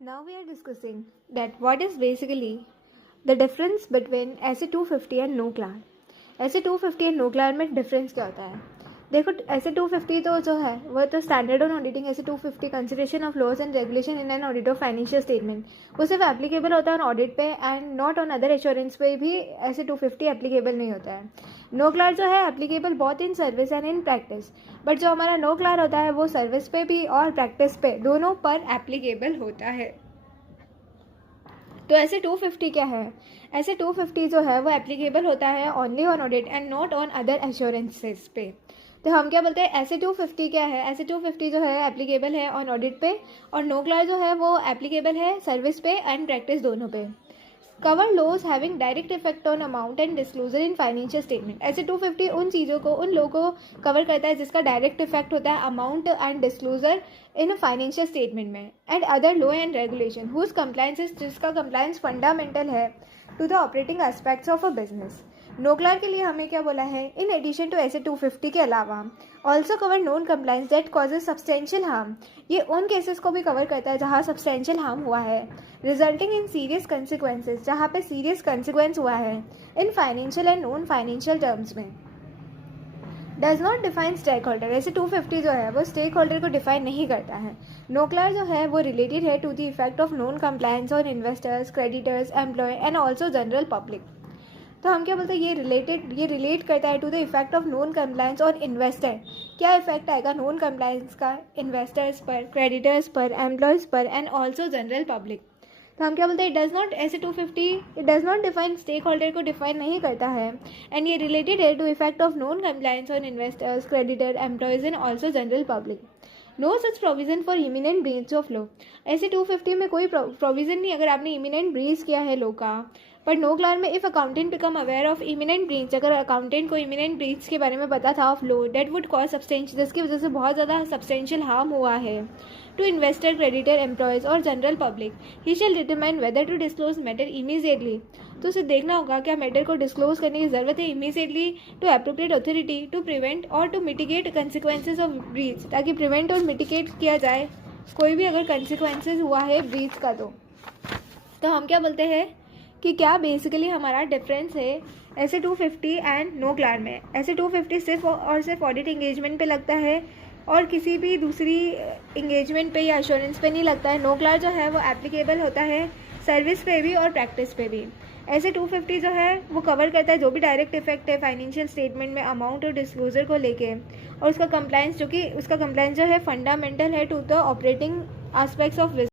Now we are discussing that what is basically the difference between ऐसे 250 and nuclear. ऐसे 250 and nuclear में difference क्या होता है? देखो, ऐसे 250 तो जो है वो तो स्टैंडर्ड ऑन ऑडिटिंग ऐसे 250 consideration of laws and regulation in an audit of financial statement वो सिर्फ एप्लीकेबल होता है ऑन ऑडिट पे and not on other assurance पे भी ऐसे 250 एप्लीकेबल नहीं होता है. नो क्लार जो है एप्लीकेबल बहुत in service and in practice, but जो हमारा नो क्लार होता है वो सर्विस पे भी और प्रैक्टिस पे दोनों पर एप्लीकेबल होता है. तो ऐसे 250 क्या है? ऐसे 250 जो है वो एप्लीकेबल होता है only on audit and not on other assurances पे. तो हम क्या बोलते हैं, ऐसे 250 क्या है? ऐसे 250 जो है एप्लीकेबल है ऑन ऑडिट पे और नो क्लार जो है वो एप्लीकेबल है सर्विस पे एंड प्रैक्टिस दोनों पे. Cover laws having direct effect on amount and disclosure in financial statement. ऐसे 250 उन चीज़ों को, उन लोगों को कवर करता है जिसका डायरेक्ट इफेक्ट होता है amount and disclosure in financial statement में and other law and regulation whose compliance, जिसका कंप्लायंस फंडामेंटल है to the operating aspects of a business. No क्लार के लिए हमें क्या बोला है, इन एडिशन टू ऐसे 250 के अलावा also cover non compliance that causes substantial harm. ये उन केसेस को भी कवर करता है जहाँ सब्सटेंशियल हार्म हुआ है, रिजल्टिंग इन सीरियस कंसिक्वेंसेज, जहाँ पे सीरियस कंसिक्वेंस हुआ है in financial and non financial terms में. Does not define stakeholder. ऐसे 250 जो है वो स्टेक होल्डर को डिफाइन नहीं करता है. नो क्लार जो है वो रिलेटेड है to the effect of non compliance on investors, creditors, employ and also general public. तो हम क्या बोलते हैं, ये रिलेट करता है to the effect of non compliance on investor. क्या इफेक्ट आएगा नॉन कंप्लायंस का इन्वेस्टर्स पर, क्रेडिटर्स पर, एम्प्लॉयज पर एंड ऑल्सो जनरल पब्लिक. तो हम क्या बोलते हैं, इट डज़ नॉट, ऐसे 250 it does not define, stakeholder को डिफाइन नहीं करता है एंड ये रिलेटेड है to effect of non compliance on investors, creditor, employees and also general public. No such provision for imminent breach of law. ऐसे 250 में कोई प्रोविजन नहीं अगर आपने इमिनेंट ब्रीच किया है लॉ का. पर नो क्लार में if accountant become aware of imminent breach, अगर अकाउंटेंट को इमिनेंट ब्रीच के बारे में पता था of law that would cause substantial, जिसकी वजह से बहुत ज़्यादा सब्सटेंशियल हार्म हुआ है टू इन्वेस्टर, क्रेडिटर, एम्प्लॉयज़ और general public, he shall determine whether to disclose matter immediately. तो उसे देखना होगा क्या मैटर को डिस्क्लोज करने की ज़रूरत है immediately to appropriate authority to prevent और to mitigate consequences of breach, ताकि प्रिवेंट और मिटिगेट किया जाए कोई भी अगर कंसिक्वेंसेज हुआ है ब्रीच का. तो हम क्या बोलते हैं कि क्या बेसिकली हमारा डिफरेंस है ऐसे 250 एंड नो क्लार में. ऐसे 250 सिर्फ और सिर्फ ऑडिट इंगेजमेंट पे लगता है और किसी भी दूसरी इंगेजमेंट पे या एश्योरेंस पे नहीं लगता है. नो क्लार जो है वो एप्लीकेबल होता है सर्विस पे भी और प्रैक्टिस पे भी. ऐसे 250 जो है वो कवर करता है जो भी डायरेक्ट इफेक्ट है फाइनेंशियल स्टेटमेंट में अमाउंट और डिस्क्लोजर को लेके और उसका कंप्लायंस, जो कि उसका कंप्लायंस जो है फंडामेंटल है to the operating aspects of